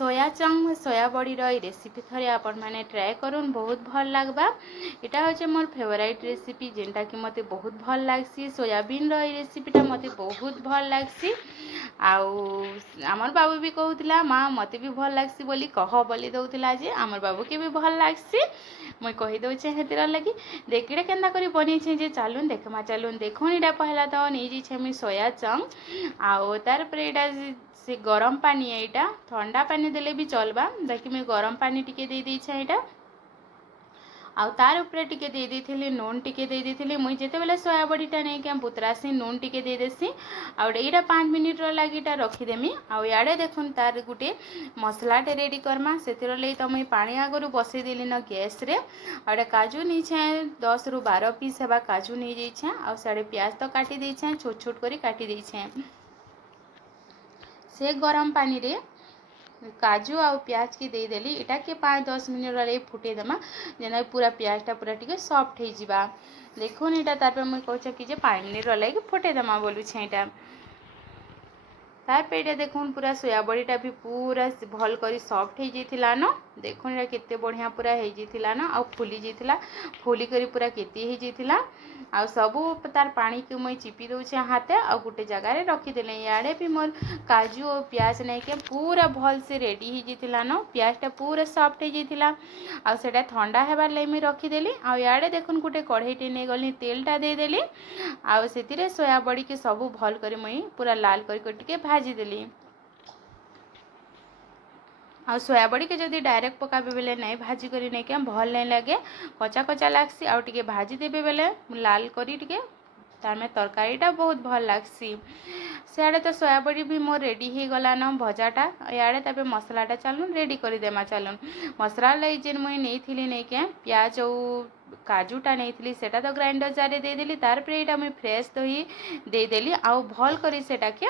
सोया chunk सोया बड़ी recipe थरे आपण मैंने ट्राए करूँ बहुत भल लगवा। यहाँ हूँ मोर फेवरेट रेसिपी जेनटा कि मते बहुत भल लगसी। सोयाबीन रेसिपीटा मते बहुत भल लगसी। आमर बाबू भी कहूला माँ मते भी भल लगसी बोली कह बोली दौला जे आमर बाबू के भी भल लगसी। मुई कहीदे हेतिर लगी देखिए केन्ता कर बनी जे चलून देखमा चलून देखुन। यहाँ पहला तो नहीं जाइए मुझे सोया चंक आउ तार पर यहाँ से गरम पानी यहाँ ठंडा पानी देले भी चलबा। देखिए मुझे गरम पानी टिके दे देछे यहाँ आउ तार उपरे टिके दे देथिली नून टिके दे देथिली। मुई जेते बेले सोया बड़ीटा नहीं क्या बुतरासी नून टिके दे देसी आउ एटा 5 मिनिट लगी रखीदेमी। आउ याडे देखुन तार गुटे मसलाटे रेडी करमा सेतिर लई तो मुई पानी आगरु बसई देली न गैस रे। आउ काजू नहीं छे 10 रु 12 पीस हेबा काजू नहीं जाइछे आउ साडे प्याज तो काटी देछे छोट छोट करी काटी देछे। से गरम पानी रे काजू आउ प्याज के दे देली इटा के 5-10 मिनट वाले फुटे देमा जेना पूरा प्याजटा पूरा टिके सॉफ्ट हो जिबा। देखुन इटा तार पे मुई कहछ कि जे 5 मिनट वाले फुटे देमा बोलु छे इटा। तार पे इटा देखुन पूरा सोया बड़ीटा भी पूरा भल करी सॉफ्ट हो जाइथिला न। देखुन इटा केते बढ़िया पूरा हो जाइथिला न आउ फुली जाइथिला फुली करी पूरा केते हो जाइथिला आउ सबू तार पानी के मुई चिपी दउछे हाथे आ गुटे जगह रे रखी देले। याडे भी मोर काजू और प्याज नहीं के पूरा भल से रेडी हो जाइथिला न प्याजटा पूरा सॉफ्ट हो जाइथिला आउ सेटा ठंडा हेबार लई मुई रखी देली। आउ याडे देखुन गुटे कढ़ईटे नहीं गली तेलटा दे देली आउ सेतिरे सोया बड़ी के सबू भल करी मुई पूरा लाल करी टिके भाजी देली। आ सोया बड़ी के जदि डायरेक्ट पकाबे बेले नहीं भाजी करी नहीं क्या भल नहीं लगे कचा कचा लागसी आउ टिके भाजी देबे बेले लाल करी टिके तार में तरकारीटा बहुत भल लागसी। सियाड़े तो सोया बड़ी भी मोर रेडी हो गला न भजाटा। याड़े तबे मसलाटा चलून रेडी कर देमा चलून। मसला लई जेन मुई नहीं थी नहीं क्या प्याज और काजूटा नहीं थी सेटा तो ग्राइंडर जार दे देली तार पर यहाँ मुई फ्रेश दही दे देली आउ भल करी सेटा के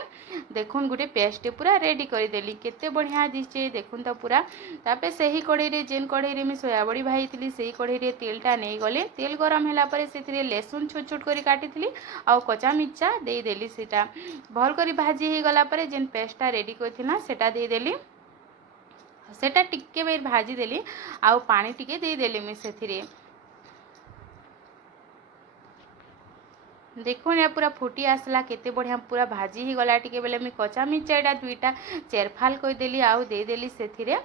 देखुन गुटे पेस्ट पूरा रेडी कर देली केते बढ़िया दिशे देखुन तो पूरा। तापे सही कढ़ई रे जेन कढ़ई रे मैं सोया बड़ी भाई थी सही कढ़ई रे तेलटा नहीं गले तेल गरम होला परे सेथिरे लहसुन छोट छोट करी काटी थी आउ कच्चा मिर्चा दे देली सेटा भल करी भाजी हो गला परे जेन पेस्टटा रेडी करथिना सेटा दे देली सेटा टिके बेर भाजी देली आउ पानी टिके दे देली मैं सेथिरे। देखो या पूरा फुटी आसला केते बढ़िया पूरा भाजी ही गला टिके बेले मैं कच्चा मिर्चा एटा दुईटा चेरफाल कर देली आउ दे देली सेथिरे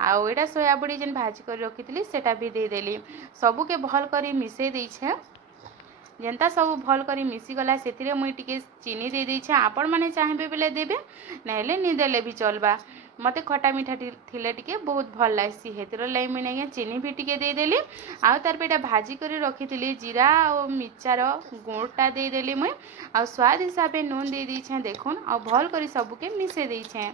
आउ एटा सोया बड़ी जेन भाजी कर रखी सेटा भी दे देली सबू के भल करी मिसई देछे जेनता सब भल करी मिसी गला सेथिरे मुई टिके चीनी दे देछे आपण माने चाहेबे बेले देबे नहेले नी देले भी चलबा। मते खटा मीठा थिले टिके बहुत भल लागसी हेतिर लाई मुई नहीं चीनी भी टिके दे देली आउ तार पेटा भाजी करी रखी जीरा और मिर्चार गुणटा दे देली मुई आउ स्वाद हिसाब से नून दे देछे देखुन आउ भल करी सबू के मिसे देछे।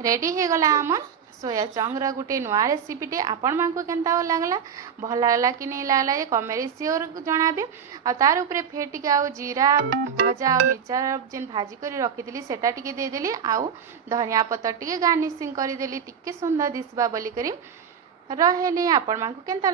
रेडी हो गला हमर सोया चंक्र गुटे नुआ रेसिपीटे आपण मानक केनता लागला भल लागला कि नहीं लागला ये कमेंट श्योर जणाबे। आ तार उपरे फेर टिके आउ जीरा भजा आ मिर्चा जेन भाजी करी रखी सेटा टिके दे देली आउ धनिया पत्तर टिके गार्निशिंग करी देली टिके सुंदर दिसबा बोली करी रहेली। आपण मानक केनता